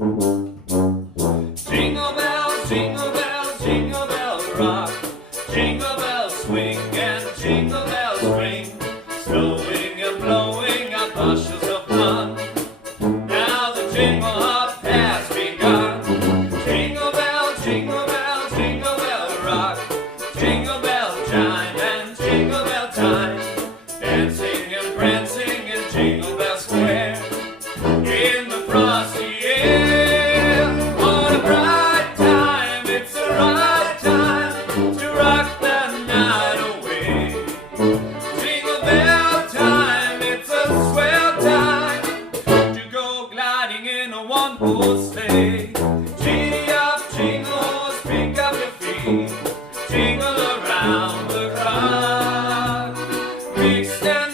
jingle bell rock. Jingle bells swing and jingle bells ring. Snowing and blowing up bushels of fun. Now the jingle hop has begun. Jingle bell, jingle bell, jingle bell rock. Jingle bell chime and jingle bell time. Dancing and prancing in Jingle Bell Square. In the frosty air. What a bright time, it's the right time to rock the night away. Jingle bell time, it's a swell time to go gliding in a one-horse sleigh. Giddy up, jingle horse, pick up your feet. Jingle around the clock. Mix and